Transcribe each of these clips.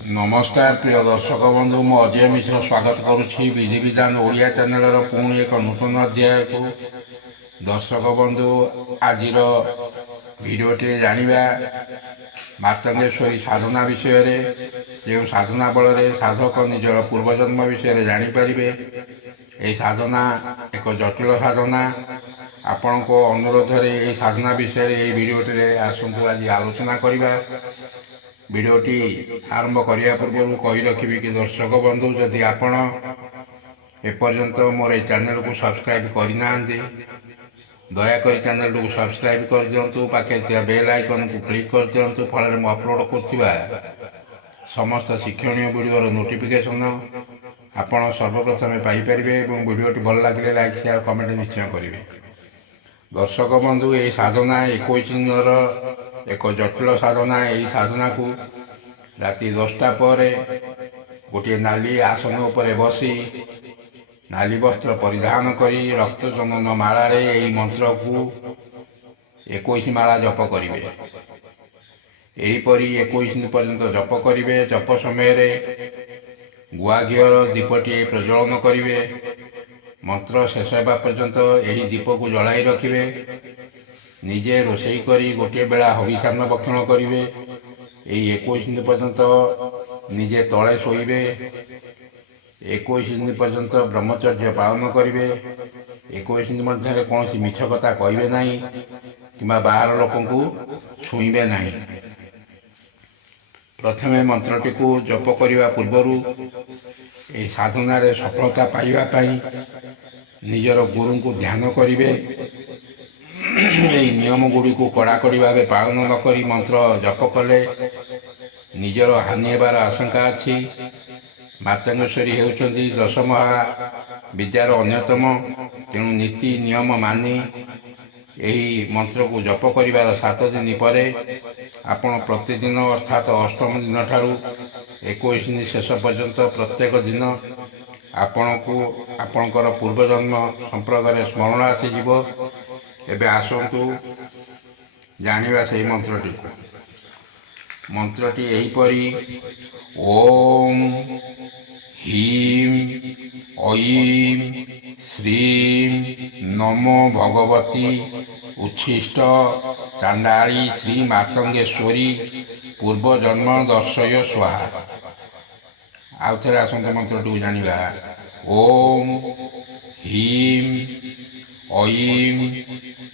नमस्कार प्रिय दर्शक बंधु मु अजय मिश्र स्वागत करुच्ची विधि विधान ओडिया चैनल पुणी एक नूतन अध्याय को दर्शक बंधु आज भिडटे जाना मातंगेश्वरी साधना विषय जो साधना बल साधक निजर पूर्वजन्म विषय जापर। यह साधना एक जटिल साधना। आपण को अनुरोध रे साधना विषय भिडटे आसतु आज आलोचना करवा। भिडटी आरंभ करने पूर्व कही रखी कि दर्शक बंधु जदि आपण एपर्यंत मोर चैनल को सब्सक्राइब करना दयाक चैनल को सब्सक्राइब कर दिंतु। पाखे बेल आइकन को क्लिक कर दिंतु। फल मैं अपलोड कर समस्त शिक्षणीय वीडियो नोटिफिकेशन आपण सर्वप्रथम पाइपर। वीडियोटी भल लगे लाइक शेयर कमेंट निश्चय करेंगे। दर्शक बंधु ये साधना 21 दिन एक जटिल साधना। यही साधना को राति 10टा पर गोटे नाली आसन उपर बसी नाली वस्त्र परिधान करी रक्त चंदन माला यही मंत्र को 21 माला जप करेंगे। यहीपरी 21 दिन पर्यंत जप करेंगे। जप समय गुआ घीर दीपटी प्रज्वलन करेंगे। मंत्र शेष होगा पर्यंत यही दीप को जलाई रखिए। निजे रोषे करी गोटे बेला हविषान्न भक्षण करेंगे। यही 21 दिन पर्यंत निजे तले शोइबे। 21 दिन पर्यंत ब्रह्मचर्य पालन करेंगे। 21 दिन मध्य कौन मिछ कथा कहे ना कि बाहर लोक छुईबे ना। प्रथमे मंत्रटी को जप करने पूर्वर ये साधन सफलता पाइबापी निजर गुरु को ध्यान करेंगे। यही नियम गुड़ी को कड़ाकड़ी भाव पालन नक मंत्र जप कले निजर हानि होबार आशंका अच्छी। मातंगेश्वरी होती 10 महाविद्यार अन्यतम। तेणु नीति नियम मानि यही मंत्र को जप कर 7 दिन पर आपण प्रतिदिन अर्थात अष्टम दिन ठारू 21 दिन शेष पर्यंत प्रत्येक दिन आपण को आपणकर पूर्वजन्म संपर्क स्मरण आसीज। एबे आसतु जानिबा से मंत्रटी यहीपरी ओम ह्रीं ऐं श्रीं नमो भगवती उच्छिष्ट चांडाली श्री मातंगेश्वरी पूर्वजन्म दर्शय स्वाहा। आउ थे आसतु मंत्रटी जानिबा ओम ह्रीं ऐं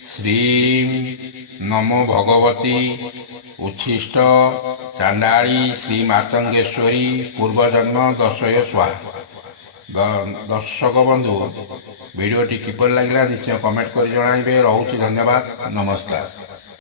श्रीं नमो भगवती उच्छिष्ट चांडाली श्री मातंगेश्वरी पूर्वजन्म दर्शय स्वाहा। दर्शक बंधु वीडियोटी किपर लगे निश्चय कमेंट कर जणाइबे। रहुछि धन्यवाद। नमस्कार।